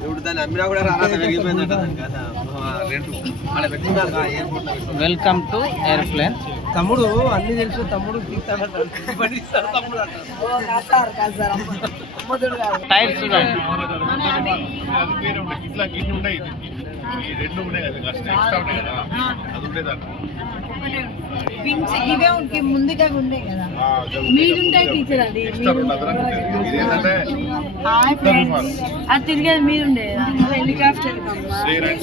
ఇప్పుడు దాన్ని అమ్మినా కూడా రానంత పెరిగిపోయిందంట దాని కదా రేటు. అక్కడ పెట్టుకున్నారు కదా ఎయిర్పోర్ట్. వెల్కమ్ టు ఎయిర్ప్లేన్ తమ్ముడు అన్ని తెలుసు తమ్ముడు తీస్తాడంటాడు పని ఇస్తాడు తమ్ముడు అంటాడు టైర్ చూడండి. రెండు ఉన్నాయి కదా ఎక్స్ట్రా ఉంటాయి కదా. అది ఉండేదాన్ని. వింగ్స్ ఇవే ఉంటాయి ముందుగా ఉండే కదా. మీరుంటాయి టీచర్ అది హాయ్ ఫ్రెండ్స్ అది. తిరిగేది మీరుండే హెలికాప్టర్ షేర్ అండ్